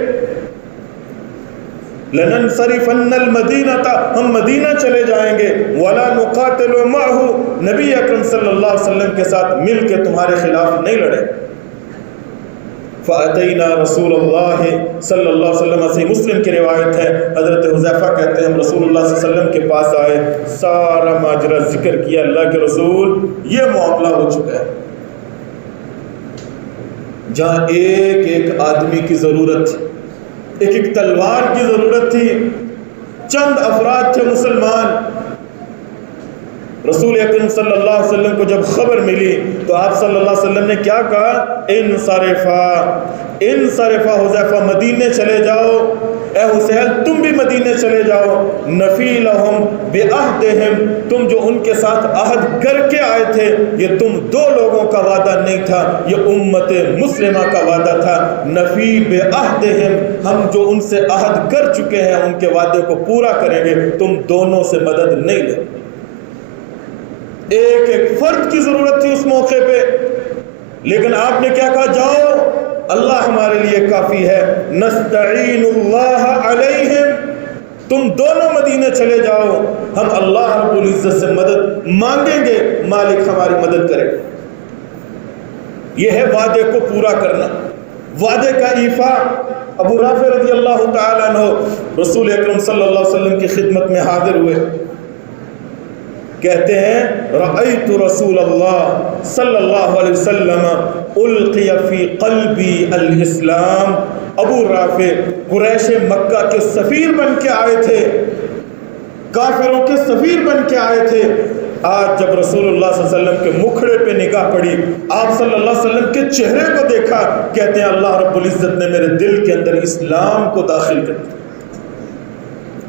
لَنَنْصَرِفَنَّ الْمَدِينَةَ، ہم مدینہ چلے جائیں گے، وَلَا نُقَاتِلُ مَعَهُ، نبی اکرم صلی اللہ علیہ وسلم کے ساتھ مل کے تمہارے خلاف نہیں لڑیں۔ فَأَتَيْنَا رَسُولَ اللَّهِ صلی اللہ علیہ وسلم، صحیح مسلم کی روایت ہے، حضرت حذیفہ کہتے ہیں ہم رسول اللہ صلی اللہ علیہ وسلم کے پاس آئے، سارا ماجرا ذکر کیا، اللہ کے رسول یہ معاملہ ہو چکا ہے، جہاں ایک ایک آدمی کی ضرورت تھی، ایک ایک تلوار کی ضرورت تھی، چند افراد تھے مسلمان، رسول اکرم صلی اللہ علیہ وسلم کو جب خبر ملی تو آپ صلی اللہ علیہ وسلم نے کیا کہا؟ انصرفا حذیفہ مدینے چلے جاؤ، اے حسین تم بھی مدینے چلے جاؤ، نفی لہم بعہدہم، تم جو ان کے ساتھ عہد کر کے آئے تھے، یہ تم دو لوگوں کا وعدہ نہیں تھا، یہ امت مسلمہ کا وعدہ تھا، نفی بعہدہم، ہم جو ان سے عہد کر چکے ہیں ان کے وعدے کو پورا کریں گے، تم دونوں سے مدد نہیں لو۔ ایک ایک فرد کی ضرورت تھی اس موقع پہ، لیکن آپ نے کیا کہا؟ جاؤ اللہ ہمارے لیے کافی ہے، نستعین اللہ علیہم، تم دونوں مدینے چلے جاؤ، ہم اللہ رب العزت سے مدد مانگیں گے، مالک ہماری مدد کرے۔ یہ ہے وعدے کو پورا کرنا، وعدے کا ایفا۔ ابو رافع رضی اللہ تعالیٰ عنہ رسول اکرم صلی اللہ علیہ وسلم کی خدمت میں حاضر ہوئے، کہتے ہیں رأیت رسول اللہ صلی اللہ علیہ وسلم القی فی قلبی الاسلام۔ ابو رافع قریش مکہ کے سفیر بن کے آئے تھے، کافروں کے سفیر بن کے آئے تھے۔ آج جب رسول اللہ صلی اللہ علیہ وسلم کے مکھڑے پہ نگاہ پڑی، آپ صلی اللہ علیہ وسلم کے چہرے کو دیکھا، کہتے ہیں اللہ رب العزت نے میرے دل کے اندر اسلام کو داخل کر دیا۔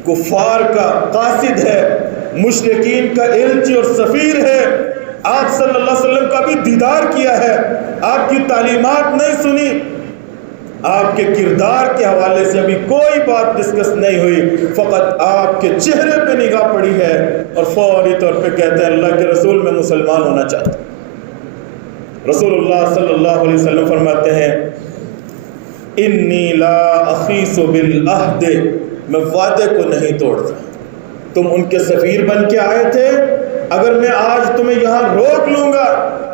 کفار کا قاصد ہے، مشرکین کا الچی اور سفیر ہے، آپ صلی اللہ علیہ وسلم کا بھی دیدار کیا ہے، آپ کی تعلیمات نہیں سنی، آپ کے کردار کے حوالے سے ابھی کوئی بات ڈسکس نہیں ہوئی، فقط آپ کے چہرے پہ نگاہ پڑی ہے اور فوری طور پہ کہتے ہیں اللہ کے رسول میں مسلمان ہونا چاہتا ہوں۔ رسول اللہ صلی اللہ علیہ وسلم فرماتے ہیں انی لا اخیس بالعہد، میں وعدے کو نہیں توڑتا۔ تم ان کے سفیر بن کے آئے تھے، اگر میں آج تمہیں یہاں روک لوں گا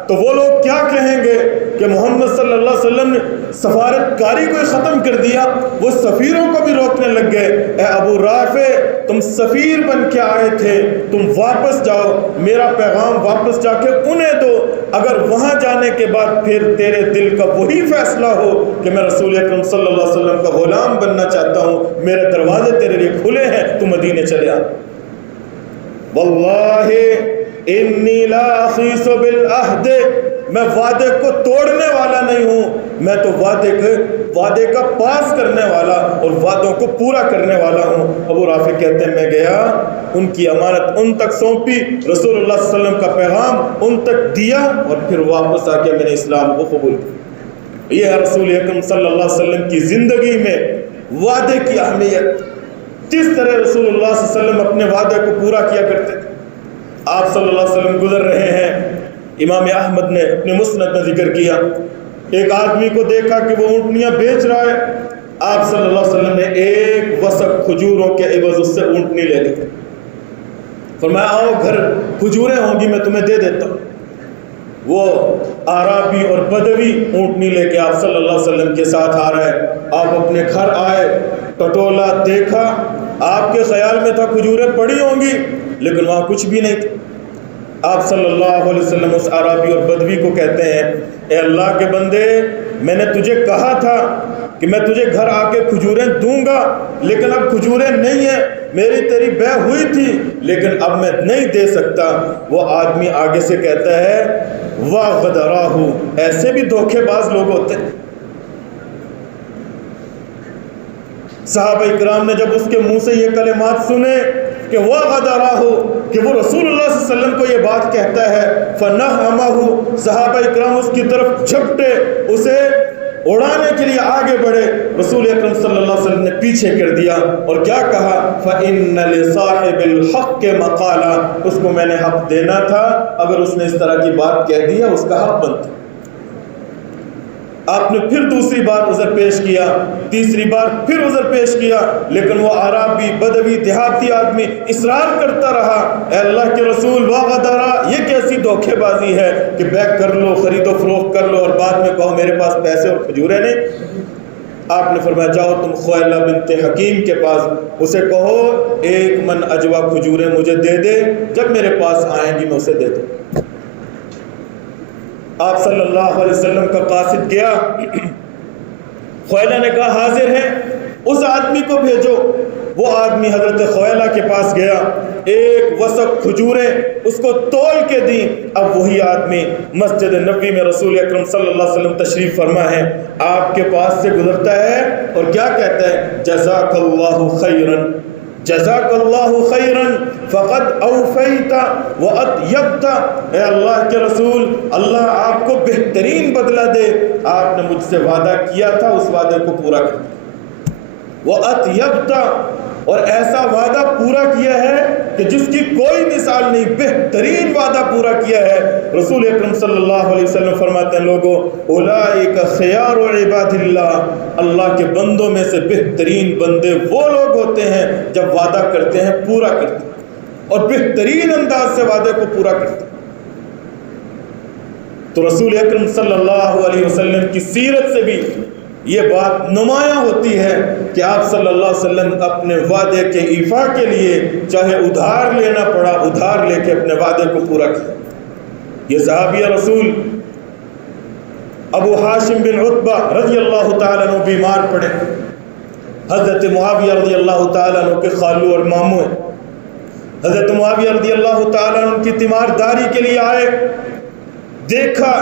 تو وہ لوگ کیا کہیں گے کہ محمد صلی اللہ علیہ وسلم نے سفارت کاری کو ختم کر دیا، وہ سفیروں کو بھی روکنے لگ گئے۔ اے ابو رافع، تم سفیر بن کے آئے تھے، تم واپس جاؤ، میرا پیغام واپس جا کے انہیں دو، اگر وہاں جانے کے بعد پھر تیرے دل کا وہی فیصلہ ہو کہ میں رسول اکرم صلی اللہ علیہ وسلم کا غلام بننا چاہتا ہوں، میرے دروازے تیرے لیے کھلے ہیں، تو مدینے چلے آ۔ واللہ انی لا اخیس بالعہد، میں وعدے کو توڑنے والا نہیں ہوں، میں تو وعدے کا پاس کرنے والا اور وعدوں کو پورا کرنے والا ہوں۔ ابو رافع کہتے ہیں میں گیا، ان کی امانت ان تک سونپی، رسول اللہ صلی اللہ علیہ وسلم کا پیغام ان تک دیا، اور پھر واپس آ کے میں نے اسلام کو قبول کیا۔ یہ ہے رسول اکرم صلی اللہ علیہ وسلم کی زندگی میں وعدے کی اہمیت، کس طرح رسول اللہ صلی اللہ علیہ وسلم اپنے وعدے کو پورا کیا کرتے تھے۔ آپ صلی اللہ علیہ وسلم گزر رہے ہیں، امام احمد نے اپنے مسند میں ذکر کیا، ایک آدمی کو دیکھا کہ وہ اونٹنیاں بیچ رہا ہے، آپ صلی اللہ علیہ وسلم نے ایک وسق کھجوروں کے عوض اس سے اونٹنی لے لی، فرمایا آؤ گھر کھجوریں ہوں گی میں تمہیں دے دیتا ہوں۔ وہ عربی اور بدوی اونٹنی لے کے آپ صلی اللہ علیہ وسلم کے ساتھ آ رہا ہے، آپ اپنے گھر آئے، ٹٹولا دیکھا، آپ کے خیال میں تھا کھجوریں پڑی ہوں گی، لیکن وہاں کچھ بھی نہیں تھا۔ آپ صلی اللہ علیہ وسلم اس عربی اور بدوی کو کہتے ہیں اے اللہ کے بندے، میں نے تجھے کہا تھا کہ میں تجھے گھر آ کے کھجوریں دوں گا، لیکن اب کھجوریں نہیں ہیں، میری تیری بے ہوئی تھی لیکن اب میں نہیں دے سکتا۔ وہ آدمی آگے سے کہتا ہے واہ غدراہ، ایسے بھی دھوکے باز لوگ ہوتے ہیں۔ صحابہ اکرام نے جب اس کے منہ سے یہ کلمات سنے کہ وہ غدراہ، کہ وہ رسول اللہ صلی اللہ علیہ وسلم کو یہ بات کہتا ہے، فنہمہ، صحابہ اکرام اس کی طرف جھپٹے، اسے اڑانے کے لیے آگے بڑھے، رسول اکرم صلی اللہ علیہ وسلم نے پیچھے کر دیا اور کیا کہا فَإِنَّ لِصَاحِبِ الْحَقِّ مَقَالًا، اس کو میں نے حق دینا تھا، اگر اس نے اس طرح کی بات کہہ دی ہے اس کا حق بنتا۔ آپ نے پھر دوسری بار عذر پیش کیا، تیسری بار پھر عذر پیش کیا، لیکن وہ عربی بدوی دیہاتی آدمی اصرار کرتا رہا، اے اللہ کے رسول وغدرا، یہ کیسی دھوکے بازی ہے کہ بیع کر لو، خرید و فروخت کر لو اور بعد میں کہو میرے پاس پیسے اور کھجوریں نہیں۔ آپ نے فرمایا جاؤ تم خویلہ بنت حکیم کے پاس، اسے کہو 1 من عجوہ کھجوریں مجھے دے دے، جب میرے پاس آئیں گی میں اسے دے دوں۔ آپ صلی اللہ علیہ وسلم کا قاصد گیا، خویلہ نے کہا حاضر ہے، اس آدمی کو بھیجو۔ وہ آدمی حضرت خویلہ کے پاس گیا، ایک وسق کھجوریں اس کو تول کے دیں. اب وہی آدمی مسجد نبوی میں رسول اکرم صلی اللہ علیہ وسلم تشریف فرما ہے، آپ کے پاس سے گزرتا ہے اور کیا کہتا ہے؟ جزاک اللہ خیرن، جزاک اللہ خیرن فقد اوفیت واطیبت. اے اللہ کے رسول، اللہ آپ کو بہترین بدلہ دے، آپ نے مجھ سے وعدہ کیا تھا، اس وعدے کو پورا کر. واطیبت، اور ایسا وعدہ پورا کیا ہے کہ جس کی کوئی مثال نہیں، بہترین وعدہ پورا کیا ہے. رسول اکرم صلی اللہ علیہ وسلم فرماتے ہیں لوگوں، اولئک خیار عباد اللہ، اللہ کے بندوں میں سے بہترین بندے وہ لوگ ہوتے ہیں جب وعدہ کرتے ہیں پورا کرتے ہیں اور بہترین انداز سے وعدے کو پورا کرتے ہیں. تو رسول اکرم صلی اللہ علیہ وسلم کی سیرت سے بھی یہ بات نمایاں ہوتی ہے کہ آپ صلی اللہ علیہ وسلم اپنے وعدے کے ایفا کے لیے چاہے ادھار لینا پڑا، ادھار لے کے اپنے وعدے کو پورا کیا. یہ صحابی رسول ابو ہاشم بن عتبہ رضی اللہ تعالیٰ عنہ بیمار پڑے. حضرت معاویہ رضی اللہ تعالیٰ عنہ کے خالو اور ماموں ہیں. حضرت معاویہ رضی اللہ تعالیٰ عنہ کی تیمارداری کے لیے آئے، دیکھا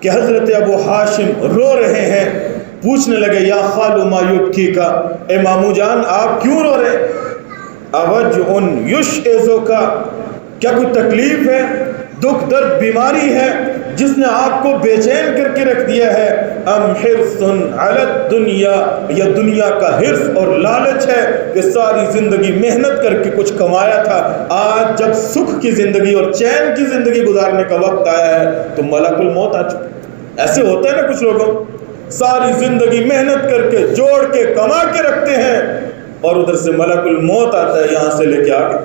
کہ حضرت ابو ہاشم رو رہے ہیں، پوچھنے لگے یا خالو ما یبکیکا، اے مامو جان آپ کیوں رو رہے؟ اوجع یشعثک، کیا کوئی تکلیف ہے، دکھ درد بیماری ہے جس نے آپ کو بے چین کر کے رکھ دیا ہے؟ ام حرص علی الدنیا، یا دنیا کا حرص اور لالچ ہے کہ ساری زندگی محنت کر کے کچھ کمایا تھا، آج جب سکھ کی زندگی اور چین کی زندگی گزارنے کا وقت آیا ہے تو ملک الموت آ چکا. ایسے ہوتا ہے نا کچھ لوگوں، ساری زندگی محنت کر کے جوڑ کے کما کے رکھتے ہیں اور ادھر سے ملک الموت آتا ہے یہاں سے لے کے آگے.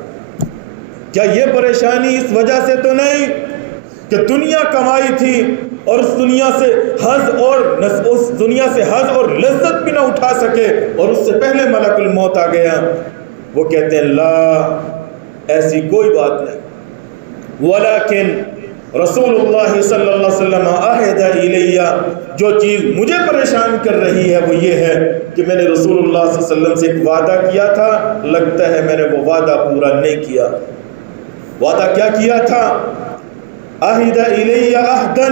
کیا یہ پریشانی اس وجہ سے تو نہیں کہ دنیا کمائی تھی اور اس دنیا سے حظ اور لذت بھی نہ اٹھا سکے اور اس سے پہلے ملک الموت آ گیا؟ وہ کہتے ہیں لا، ایسی کوئی بات نہیں. ولیکن رسول اللہ صلی اللہ علیہ وسلم عہد الیہ، جو چیز مجھے پریشان کر رہی ہے وہ یہ ہے کہ میں نے رسول اللہ صلی اللہ علیہ وسلم سے ایک وعدہ کیا تھا، لگتا ہے میں نے وہ وعدہ پورا نہیں کیا. وعدہ کیا کیا تھا؟ عہد الیہ عہدا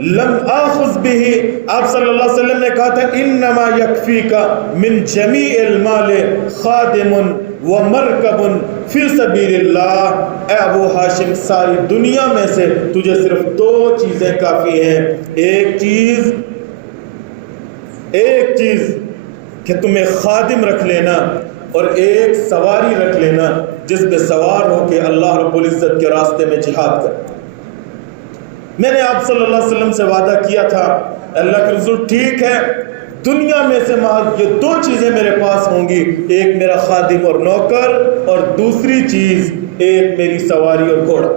لم آخذ بہ، آپ صلی اللہ علیہ وسلم نے کہا تھا انما یکفیک من جمیع المال خادم ومرکب فی سبیل اللہ. اے ابو ہاشم، ساری دنیا میں سے تجھے صرف دو چیزیں کافی ہیں. ایک چیز کہ تمہیں خادم رکھ لینا اور ایک سواری رکھ لینا جس پہ سوار ہو کے اللہ رب العزت کے راستے میں جہاد کر. میں نے آپ صلی اللہ علیہ وسلم سے وعدہ کیا تھا، اللہ کے رسول ٹھیک ہے، دنیا میں سے محض یہ دو چیزیں میرے پاس ہوں گی، ایک میرا خادم اور نوکر اور دوسری چیز ایک میری سواری اور گھوڑا.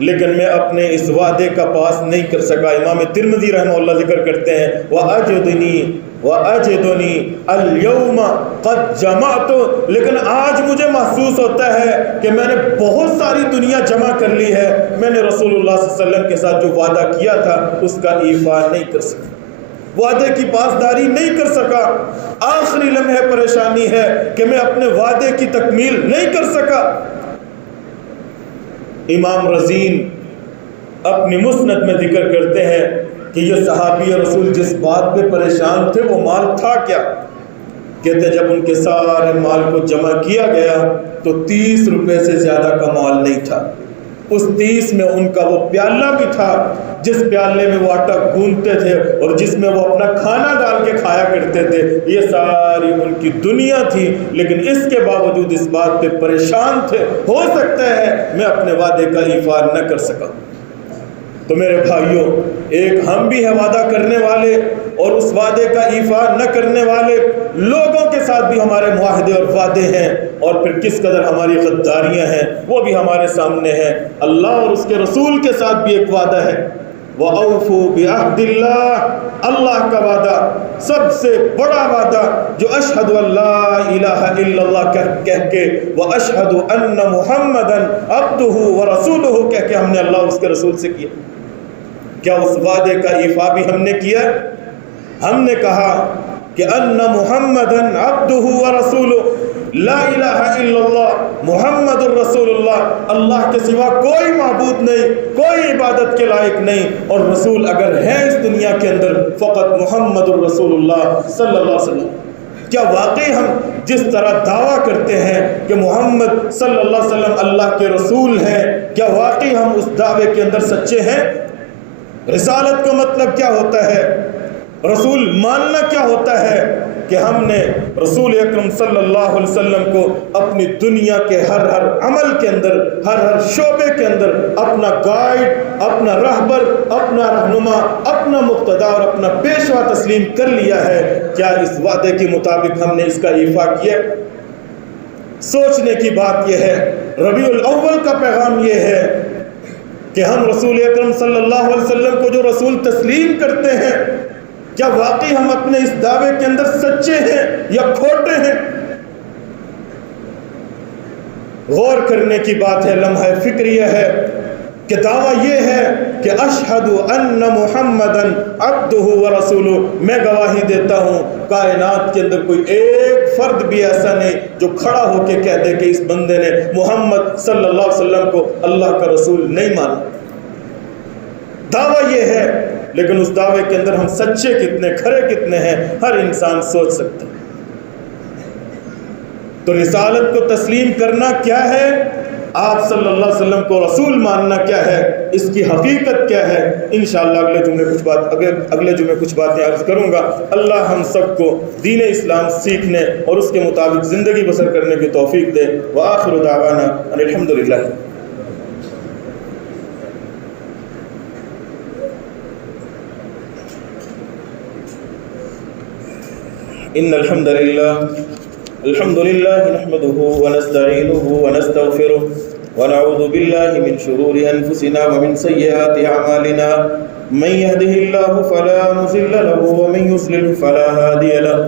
لیکن میں اپنے اس وعدے کا پاس نہیں کر سکا. امام ترمذی رحمہ اللہ ذکر کرتے ہیں وَأَجِدُنِي الْيَوْمَ قَدْ جَمَعْتُ، لیکن آج مجھے محسوس ہوتا ہے کہ میں نے بہت ساری دنیا جمع کر لی ہے، میں نے رسول اللہ صلی اللہ علیہ وسلم کے ساتھ جو وعدہ کیا تھا اس کا ایفا نہیں کر سکا، وعدے کی پاسداری نہیں کر سکا. آخری لمحے پریشانی ہے کہ میں اپنے وعدے کی تکمیل نہیں کر سکا. امام رزین اپنی مسند میں ذکر کرتے ہیں کہ یہ صحابی رسول جس بات پہ پریشان تھے وہ مال تھا کیا؟ کہتے جب ان کے سارے مال کو جمع کیا گیا تو 30 روپے سے زیادہ کا مال نہیں تھا. اس 30 میں ان کا وہ پیالہ بھی تھا جس پیالے میں وہ آٹا گوندتے تھے اور جس میں وہ اپنا کھانا ڈال کے کھایا کرتے تھے. یہ ساری ان کی دنیا تھی، لیکن اس کے باوجود اس بات پہ پریشان تھے ہو سکتا ہے میں اپنے وعدے کا ایفا نہ کر سکا. تو میرے بھائیوں، ایک ہم بھی ہے وعدہ کرنے والے اور اس وعدے کا ایفا نہ کرنے والے، لوگوں کے ساتھ بھی ہمارے معاہدے اور وعدے ہیں، اور پھر کس قدر ہماری غداریاں ہیں وہ بھی ہمارے سامنے ہیں. اللہ اور اس کے رسول کے ساتھ بھی ایک وعدہ ہے، وَأَوْفُوا بِعَهْدِ اللَّهِ، اللہ کا وعدہ سب سے بڑا وعدہ جو اشہد ان لا الہ الا اللہ کہہ کے واشہد ان محمدن عبدہ ورسولہ کہہ کے ہم نے اللہ اور اس کے رسول سے کیا. کیا اس وعدے کا ایفا بھی ہم نے کیا؟ ہم نے کہا کہ ان محمدن عبدہ ورسولہ، لا الہ الا اللہ محمد الرسول اللہ، اللہ کے سوا کوئی معبود نہیں، کوئی عبادت کے لائق نہیں، اور رسول اگر ہے اس دنیا کے اندر فقط محمد الرسول اللہ صلی اللہ علیہ وسلم۔ کیا واقعی ہم جس طرح دعویٰ کرتے ہیں کہ محمد صلی اللہ علیہ وسلم اللہ کے رسول ہیں، کیا واقعی ہم اس دعوے کے اندر سچے ہیں؟ رسالت کا مطلب کیا ہوتا ہے؟ رسول ماننا کیا ہوتا ہے؟ کہ ہم نے رسول اکرم صلی اللہ علیہ وسلم کو اپنی دنیا کے ہر عمل کے اندر، ہر شعبے کے اندر اپنا گائیڈ، اپنا رہبر، اپنا رہنما، اپنا مقتدا اور اپنا پیشوا تسلیم کر لیا ہے۔ کیا اس وعدے کے مطابق ہم نے اس کا ایفا کیا؟ سوچنے کی بات یہ ہے۔ ربیع الاول کا پیغام یہ ہے کہ ہم رسول اکرم صلی اللہ علیہ وسلم کو جو رسول تسلیم کرتے ہیں، کیا واقعی ہم اپنے اس دعوے کے اندر سچے ہیں یا کھوٹے ہیں؟ غور کرنے کی بات ہے، لمحہ فکریہ ہے کہ دعویٰ یہ ہے کہ اشہد ان محمدن عبدہ ورسولہ، میں گواہی دیتا ہوں کائنات کے اندر کوئی ایک فرد بھی ایسا نہیں جو کھڑا ہو کے کہہ دے کہ اس بندے نے محمد صلی اللہ علیہ وسلم کو اللہ کا رسول نہیں مانا۔ دعویٰ یہ ہے، لیکن اس دعوے کے اندر ہم سچے کتنے، کھرے کتنے ہیں، ہر انسان سوچ سکتا ہے۔ تو رسالت کو تسلیم کرنا کیا ہے؟ آپ صلی اللہ علیہ وسلم کو رسول ماننا کیا ہے؟ اس کی حقیقت کیا ہے؟ انشاءاللہ اگلے جمعے کچھ باتیں عرض کروں گا۔ اللہ ہم سب کو دین اسلام سیکھنے اور اس کے مطابق زندگی بسر کرنے کی توفیق دے۔ وآخر دعوانا ان الحمدللہ۔ ان الحمد لله نحمده ونستعينه ونستغفره ونعوذ بالله من شرور انفسنا ومن سيئات اعمالنا، من يهده الله فلا مضل له ومن يضلل فلا هادي له،